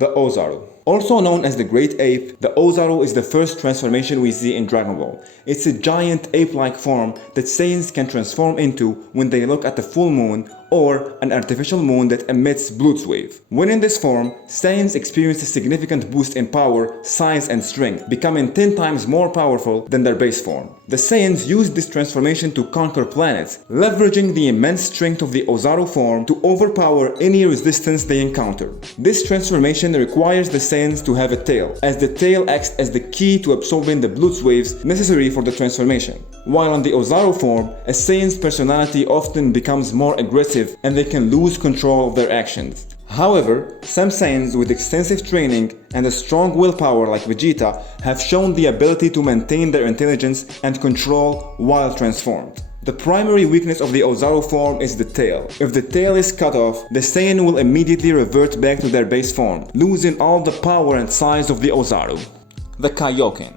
the Oozaru. Also known as the Great Ape, the Oozaru is the first transformation we see in Dragon Ball. It's a giant ape-like form that Saiyans can transform into when they look at the full moon or an artificial moon that emits Blutzwave. When in this form, Saiyans experience a significant boost in power, size and strength, becoming 10 times more powerful than their base form. The Saiyans use this transformation to conquer planets, leveraging the immense strength of the Oozaru form to overpower any resistance they encounter. This transformation requires the Saiyans to have a tail, as the tail acts as the key to absorbing the Blutzwaves necessary for the transformation. While on the Oozaru form, a Saiyan's personality often becomes more aggressive and they can lose control of their actions. However, some Saiyans with extensive training and a strong willpower like Vegeta have shown the ability to maintain their intelligence and control while transformed. The primary weakness of the Oozaru form is the tail. If the tail is cut off, the Saiyan will immediately revert back to their base form, losing all the power and size of the Oozaru. The KaioKen.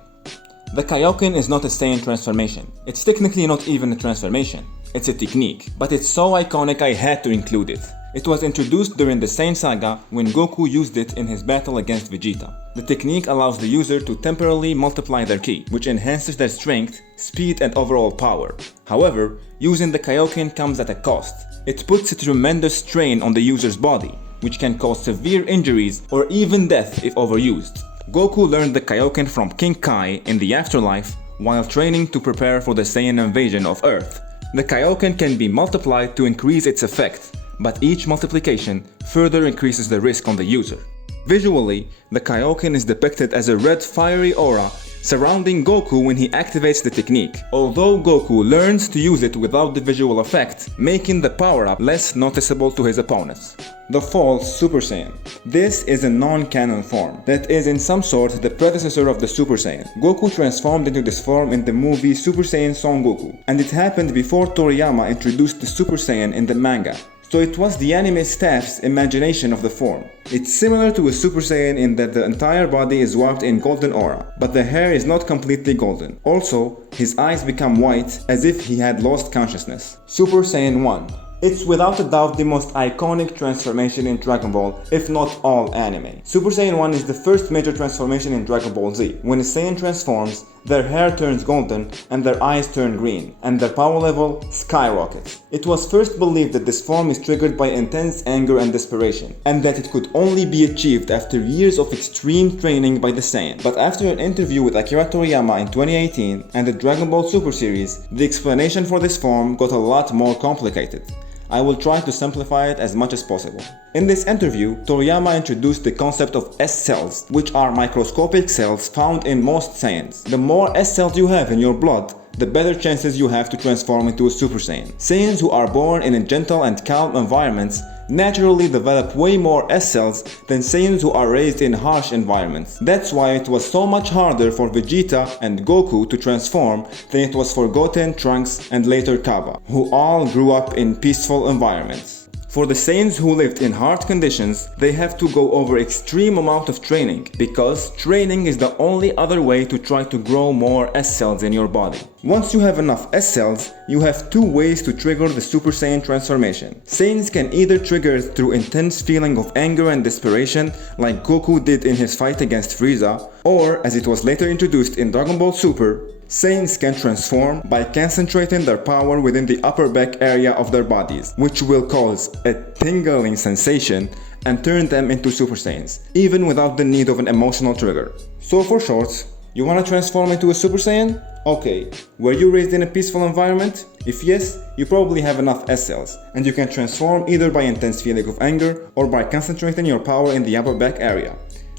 The KaioKen is not a Saiyan transformation. It's technically not even a transformation. It's a technique, but it's so iconic I had to include it. It was introduced during the Saiyan saga when Goku used it in his battle against Vegeta. The technique allows the user to temporarily multiply their ki, which enhances their strength, speed and overall power. However, using the KaioKen comes at a cost. It puts a tremendous strain on the user's body, which can cause severe injuries or even death if overused. Goku learned the KaioKen from King Kai in the afterlife while training to prepare for the Saiyan invasion of Earth. The KaioKen can be multiplied to increase its effect, but each multiplication further increases the risk on the user. Visually, the KaioKen is depicted as a red fiery aura surrounding Goku when he activates the technique, although Goku learns to use it without the visual effect, making the power-up less noticeable to his opponents. The false Super Saiyan. This is a non-canon form that is in some sort the predecessor of the Super Saiyan. Goku transformed into this form in the movie Super Saiyan Son Goku, and it happened before Toriyama introduced the Super Saiyan in the manga. So it was the anime staff's imagination of the form. It's similar to a Super Saiyan in that the entire body is wrapped in golden aura, but the hair is not completely golden. Also, his eyes become white as if he had lost consciousness. Super Saiyan 1. It's without a doubt the most iconic transformation in Dragon Ball, if not all anime. Super Saiyan 1 is the first major transformation in Dragon Ball Z. When a Saiyan transforms, their hair turns golden and their eyes turn green, and their power level skyrockets. It was first believed that this form is triggered by intense anger and desperation, and that it could only be achieved after years of extreme training by the Saiyan. But after an interview with Akira Toriyama in 2018 and the Dragon Ball Super series, the explanation for this form got a lot more complicated. I will try to simplify it as much as possible. In this interview, Toriyama introduced the concept of S-cells, which are microscopic cells found in most Saiyans. The more S-cells you have in your blood, the better chances you have to transform into a Super Saiyan. Saiyans who are born in a gentle and calm environments naturally develop way more S-cells than Saiyans who are raised in harsh environments. That's why it was so much harder for Vegeta and Goku to transform than it was for Goten, Trunks, and later Kaba, who all grew up in peaceful environments. For the Saiyans who lived in hard conditions, they have to go over extreme amount of training, because training is the only other way to try to grow more S-cells in your body. Once you have enough S-cells, you have two ways to trigger the Super Saiyan transformation. Saiyans can either trigger it through intense feeling of anger and desperation, like Goku did in his fight against Frieza, or, as it was later introduced in Dragon Ball Super, Saiyans can transform by concentrating their power within the upper back area of their bodies, which will cause a tingling sensation and turn them into Super Saiyans, even without the need of an emotional trigger. So for short, you wanna transform into a Super Saiyan? Okay, were you raised in a peaceful environment? If yes, you probably have enough S-cells, and you can transform either by intense feeling of anger or by concentrating your power in the upper back area.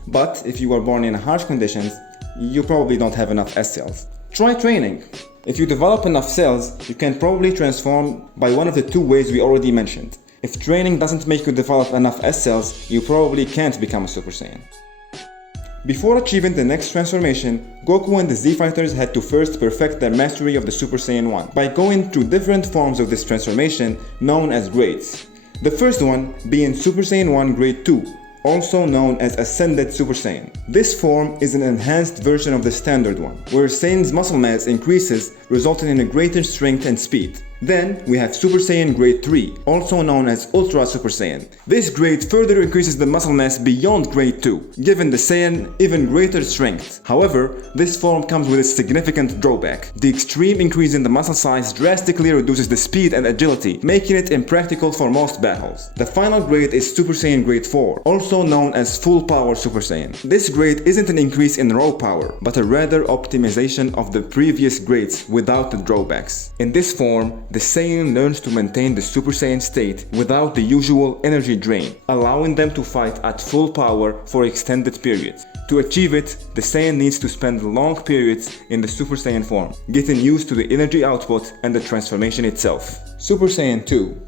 But if you were born in harsh conditions, you probably don't have enough S-cells. Try training. If you develop enough cells, you can probably transform by one of the two ways we already mentioned. If training doesn't make you develop enough S-cells, you probably can't become a Super Saiyan. Before achieving the next transformation, Goku and the Z-Fighters had to first perfect their mastery of the Super Saiyan 1 by going through different forms of this transformation known as grades. The first one being Super Saiyan 1 Grade 2, also known as Ascended Super Saiyan. This form is an enhanced version of the standard one, where Saiyan's muscle mass increases, resulting in a greater strength and speed. Then we have Super Saiyan Grade 3, also known as Ultra Super Saiyan. This grade further increases the muscle mass beyond Grade 2, giving the Saiyan even greater strength. However, this form comes with a significant drawback. The extreme increase in the muscle size drastically reduces the speed and agility, making it impractical for most battles. The final grade is Super Saiyan Grade 4, also known as Full Power Super Saiyan. This grade isn't an increase in raw power, but a rather optimization of the previous grades without the drawbacks. In this form, the Saiyan learns to maintain the Super Saiyan state without the usual energy drain, allowing them to fight at full power for extended periods. To achieve it, the Saiyan needs to spend long periods in the Super Saiyan form, getting used to the energy output and the transformation itself. Super Saiyan 2.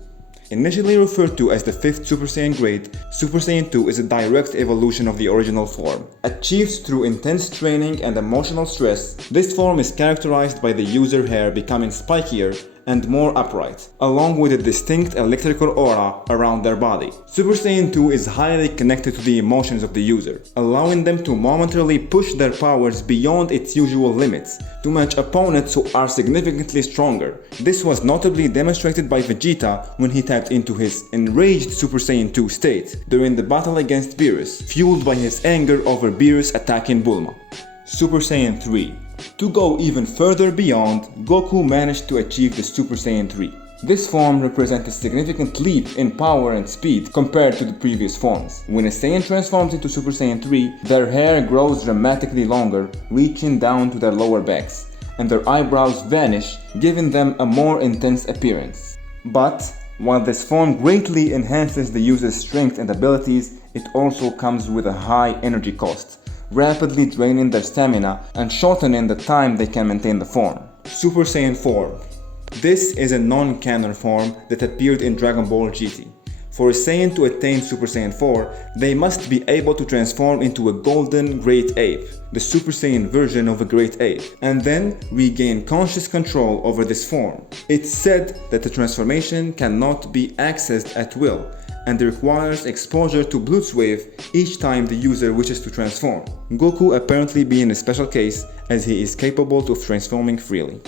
Initially referred to as the 5th Super Saiyan grade, Super Saiyan 2 is a direct evolution of the original form. Achieved through intense training and emotional stress, this form is characterized by the user hair becoming spikier and more upright, along with a distinct electrical aura around their body. Super Saiyan 2 is highly connected to the emotions of the user, allowing them to momentarily push their powers beyond its usual limits to match opponents who are significantly stronger. This was notably demonstrated by Vegeta when he tapped into his enraged Super Saiyan 2 state during the battle against Beerus, fueled by his anger over Beerus attacking Bulma. Super Saiyan 3. To go even further beyond, Goku managed to achieve the Super Saiyan 3. This form represents a significant leap in power and speed compared to the previous forms. When a Saiyan transforms into Super Saiyan 3, their hair grows dramatically longer, reaching down to their lower backs, and their eyebrows vanish, giving them a more intense appearance. But, while this form greatly enhances the user's strength and abilities, it also comes with a high energy cost, rapidly draining their stamina and shortening the time they can maintain the form. Super Saiyan 4. This is a non-canon form that appeared in Dragon Ball GT. For a Saiyan to attain Super Saiyan 4, they must be able to transform into a golden Great Ape, the Super Saiyan version of a Great Ape, and then regain conscious control over this form. It's said that the transformation cannot be accessed at will, and requires exposure to Bluetooth each time the user wishes to transform. Goku apparently being a special case, as he is capable of transforming freely.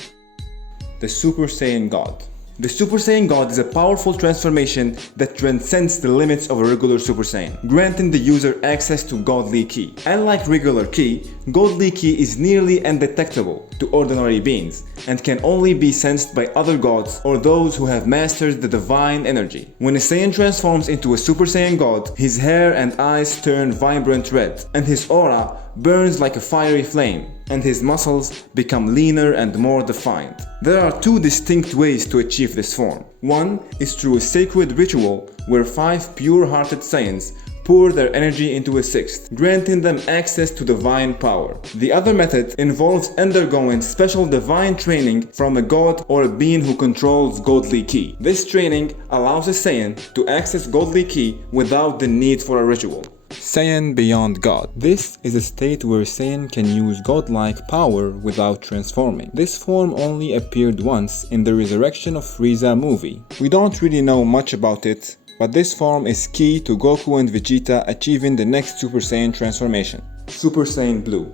The Super Saiyan God. The Super Saiyan God is a powerful transformation that transcends the limits of a regular Super Saiyan, granting the user access to Godly Ki. Unlike regular Ki, Godly Ki is nearly undetectable to ordinary beings and can only be sensed by other gods or those who have mastered the divine energy. When a Saiyan transforms into a Super Saiyan God, his hair and eyes turn vibrant red, and his aura burns like a fiery flame, and his muscles become leaner and more defined. There are two distinct ways to achieve this form. One is through a sacred ritual where 5 pure-hearted Saiyans pour their energy into a sixth, granting them access to divine power. The other method involves undergoing special divine training from a god or a being who controls Godly Ki. This training allows a Saiyan to access Godly Ki without the need for a ritual. Saiyan Beyond God. This is a state where Saiyan can use godlike power without transforming. This form only appeared once in the Resurrection of Frieza movie. We don't really know much about it, but this form is key to Goku and Vegeta achieving the next Super Saiyan transformation. Super Saiyan Blue.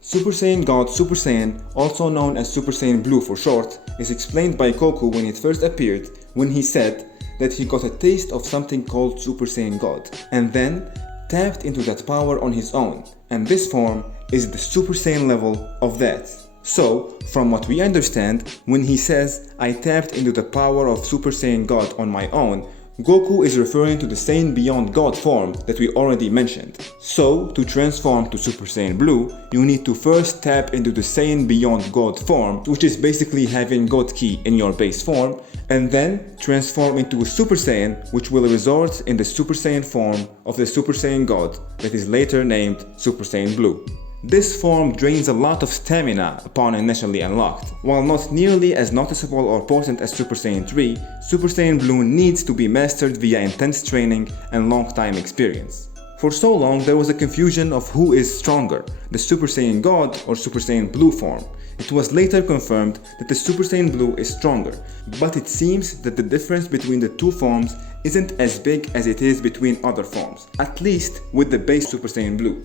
Super Saiyan God Super Saiyan, also known as Super Saiyan Blue for short, is explained by Goku when it first appeared, when he said that he got a taste of something called Super Saiyan God, and then tapped into that power on his own, and this form is the Super Saiyan level of that. So, from what we understand, when he says, "I tapped into the power of Super Saiyan God on my own," Goku is referring to the Saiyan Beyond God form that we already mentioned. So, to transform to Super Saiyan Blue, you need to first tap into the Saiyan Beyond God form, which is basically having God Ki in your base form, and then transform into a Super Saiyan, which will result in the Super Saiyan form of the Super Saiyan God that is later named Super Saiyan Blue. This form drains a lot of stamina upon initially unlocked. While not nearly as noticeable or potent as Super Saiyan 3, Super Saiyan Blue needs to be mastered via intense training and long time experience. For so long there was a confusion of who is stronger, the Super Saiyan God or Super Saiyan Blue form. It was later confirmed that the Super Saiyan Blue is stronger, but it seems that the difference between the two forms isn't as big as it is between other forms, at least with the base Super Saiyan Blue.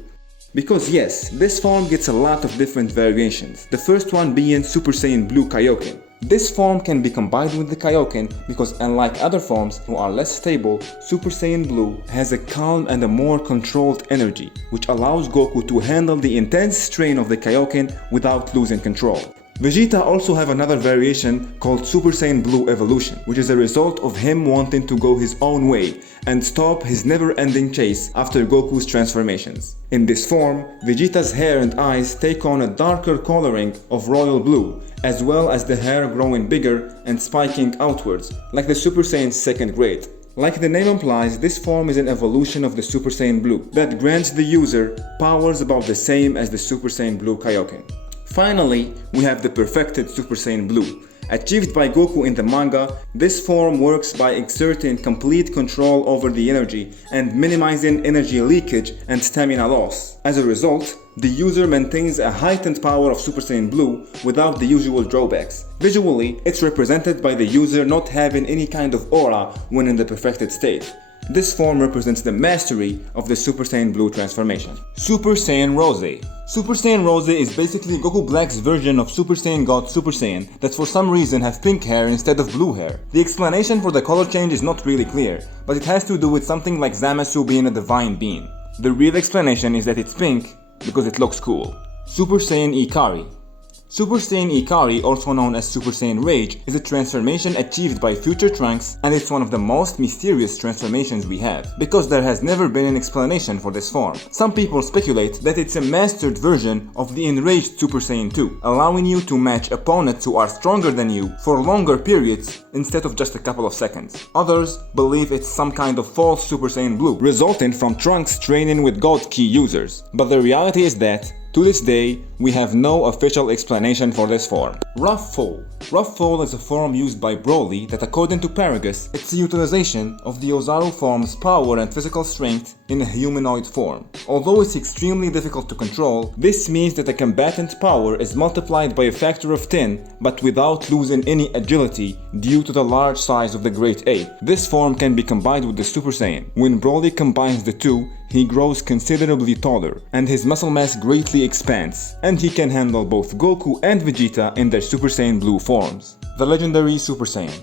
Because yes, this form gets a lot of different variations, the first one being Super Saiyan Blue KaioKen. This form can be combined with the KaioKen because unlike other forms who are less stable, Super Saiyan Blue has a calm and a more controlled energy, which allows Goku to handle the intense strain of the KaioKen without losing control. Vegeta also have another variation called Super Saiyan Blue Evolution, which is a result of him wanting to go his own way and stop his never-ending chase after Goku's transformations. In this form, Vegeta's hair and eyes take on a darker coloring of royal blue, as well as the hair growing bigger and spiking outwards, like the Super Saiyan's second grade. Like the name implies, this form is an evolution of the Super Saiyan Blue that grants the user powers about the same as the Super Saiyan Blue KaioKen. Finally, we have the perfected Super Saiyan Blue. Achieved by Goku in the manga, this form works by exerting complete control over the energy and minimizing energy leakage and stamina loss. As a result, the user maintains a heightened power of Super Saiyan Blue without the usual drawbacks. Visually, it's represented by the user not having any kind of aura when in the perfected state. This form represents the mastery of the Super Saiyan Blue transformation. Super Saiyan Rosé. Super Saiyan Rosé is basically Goku Black's version of Super Saiyan God Super Saiyan that for some reason have pink hair instead of blue hair. The explanation for the color change is not really clear, but it has to do with something like Zamasu being a divine being. The real explanation is that it's pink because it looks cool. Super Saiyan Ikari. Super Saiyan Ikari, also known as Super Saiyan Rage, is a transformation achieved by future Trunks, and it's one of the most mysterious transformations we have, because there has never been an explanation for this form. Some people speculate that it's a mastered version of the enraged Super Saiyan 2, allowing you to match opponents who are stronger than you for longer periods instead of just a couple of seconds. Others believe it's some kind of false Super Saiyan Blue, resulting from Trunks training with God Ki users. But the reality is that to this day, we have no official explanation for this form. WRATHFUL. WRATHFUL is a form used by Broly that, according to Paragus, it's a utilization of the Oozaru form's power and physical strength in a humanoid form. Although it's extremely difficult to control, this means that the combatant's power is multiplied by a factor of 10, but without losing any agility due to the large size of the Great Ape. This form can be combined with the Super Saiyan. When Broly combines the two, he grows considerably taller, and his muscle mass greatly expands, and he can handle both Goku and Vegeta in their Super Saiyan Blue forms. The Legendary Super Saiyan.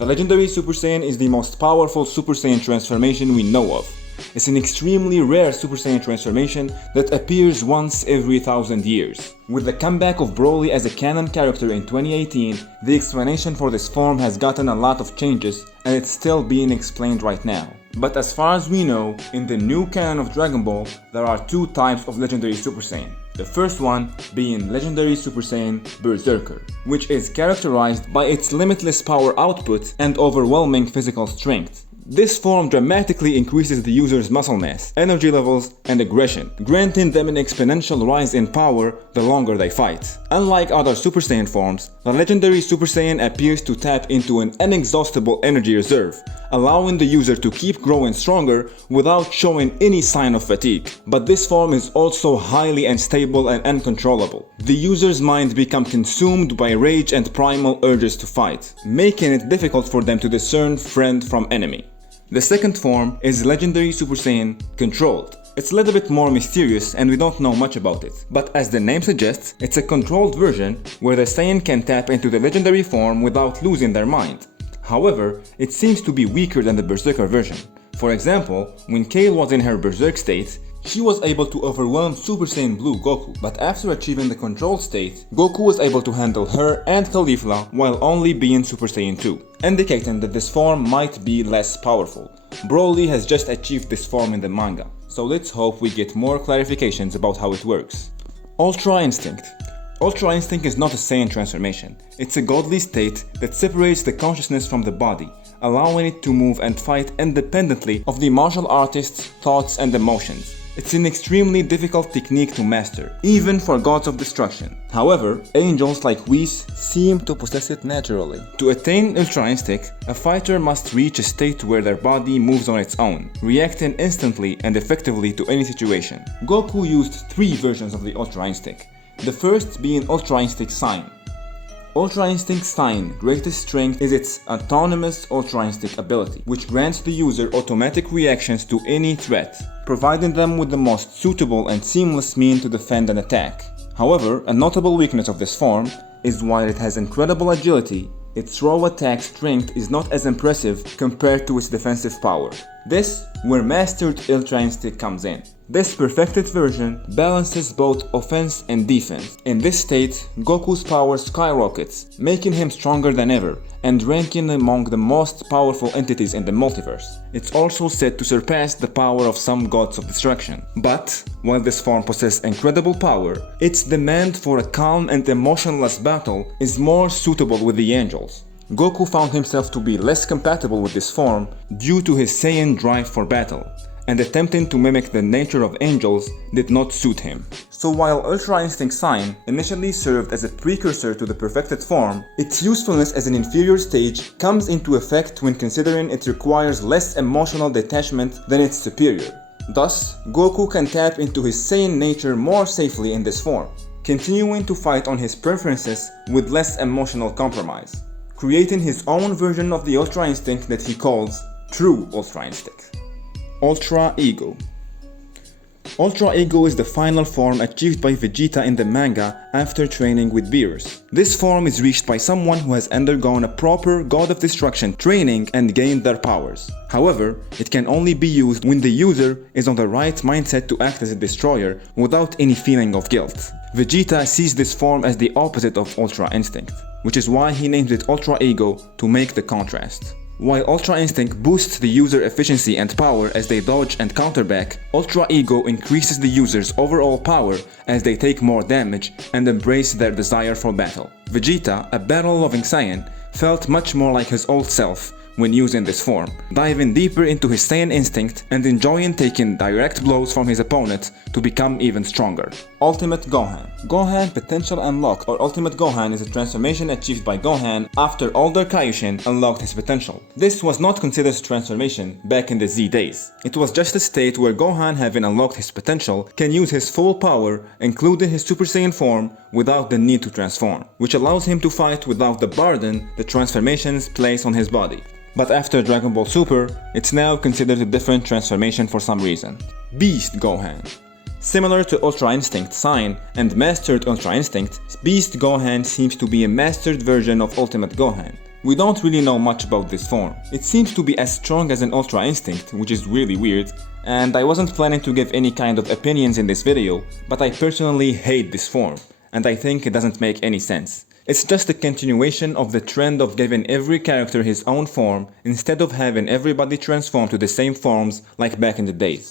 The Legendary Super Saiyan is the most powerful Super Saiyan transformation we know of. It's an extremely rare Super Saiyan transformation that appears once every 1,000 years. With the comeback of Broly as a canon character in 2018, the explanation for this form has gotten a lot of changes, and it's still being explained right now. But as far as we know, in the new canon of Dragon Ball, there are two types of Legendary Super Saiyan. The first one being Legendary Super Saiyan Berserker, which is characterized by its limitless power output and overwhelming physical strength. This form dramatically increases the user's muscle mass, energy levels, and aggression, granting them an exponential rise in power the longer they fight. Unlike other Super Saiyan forms, the Legendary Super Saiyan appears to tap into an inexhaustible energy reserve, allowing the user to keep growing stronger without showing any sign of fatigue. But this form is also highly unstable and uncontrollable. The user's mind becomes consumed by rage and primal urges to fight, making it difficult for them to discern friend from enemy. The second form is Legendary Super Saiyan Controlled. It's a little bit more mysterious and we don't know much about it, but as the name suggests, it's a controlled version where the Saiyan can tap into the legendary form without losing their mind. However, it seems to be weaker than the Berserker version. For example, when Kale was in her Berserk state, she was able to overwhelm Super Saiyan Blue Goku, but after achieving the controlled state, Goku was able to handle her and Caulifla while only being Super Saiyan 2, indicating that this form might be less powerful. Broly has just achieved this form in the manga, so let's hope we get more clarifications about how it works. Ultra Instinct. Ultra Instinct is not a Saiyan transformation. It's a godly state that separates the consciousness from the body, allowing it to move and fight independently of the martial artist's thoughts and emotions. It's an extremely difficult technique to master, even for gods of destruction. However, angels like Whis seem to possess it naturally. To attain Ultra Instinct, a fighter must reach a state where their body moves on its own, reacting instantly and effectively to any situation. Goku used 3 versions of the Ultra Instinct, the first being Ultra Instinct Sign. Ultra Instinct Sign greatest strength is its autonomous Ultra Instinct ability, which grants the user automatic reactions to any threat, providing them with the most suitable and seamless mean to defend and attack. However, a notable weakness of this form is while it has incredible agility, its raw attack strength is not as impressive compared to its defensive power. This where Mastered Ultra Instinct comes in. This perfected version balances both offense and defense. In this state, Goku's power skyrockets, making him stronger than ever and ranking among the most powerful entities in the multiverse. It's also said to surpass the power of some gods of destruction. But, while this form possesses incredible power, its demand for a calm and emotionless battle is more suitable with the angels. Goku found himself to be less compatible with this form due to his Saiyan drive for battle, and attempting to mimic the nature of angels did not suit him. So while Ultra Instinct Saiyan initially served as a precursor to the perfected form, its usefulness as an inferior stage comes into effect when considering it requires less emotional detachment than its superior. Thus, Goku can tap into his Saiyan nature more safely in this form, continuing to fight on his preferences with less emotional compromise, creating his own version of the Ultra Instinct that he calls True Ultra Instinct. Ultra Ego. Ultra Ego is the final form achieved by Vegeta in the manga after training with Beerus. This form is reached by someone who has undergone a proper God of Destruction training and gained their powers. However, it can only be used when the user is on the right mindset to act as a destroyer without any feeling of guilt. Vegeta sees this form as the opposite of Ultra Instinct, which is why he names it Ultra Ego to make the contrast. While Ultra Instinct boosts the user efficiency and power as they dodge and counter back, Ultra Ego increases the user's overall power as they take more damage and embrace their desire for battle. Vegeta, a battle-loving Saiyan, felt much more like his old self when using this form, diving deeper into his Saiyan instinct and enjoying taking direct blows from his opponent to become even stronger. Ultimate Gohan. Gohan Potential Unlocked, or Ultimate Gohan, is a transformation achieved by Gohan after older KaioKen unlocked his potential. This was not considered a transformation back in the Z days. It was just a state where Gohan, having unlocked his potential, can use his full power, including his Super Saiyan form, without the need to transform, which allows him to fight without the burden the transformations place on his body. But after Dragon Ball Super, it's now considered a different transformation for some reason. Beast Gohan. Similar to Ultra Instinct Saiyan and Mastered Ultra Instinct, Beast Gohan seems to be a mastered version of Ultimate Gohan. We don't really know much about this form. It seems to be as strong as an Ultra Instinct, which is really weird, and I wasn't planning to give any kind of opinions in this video, but I personally hate this form, and I think it doesn't make any sense. It's just a continuation of the trend of giving every character his own form instead of having everybody transform to the same forms like back in the days.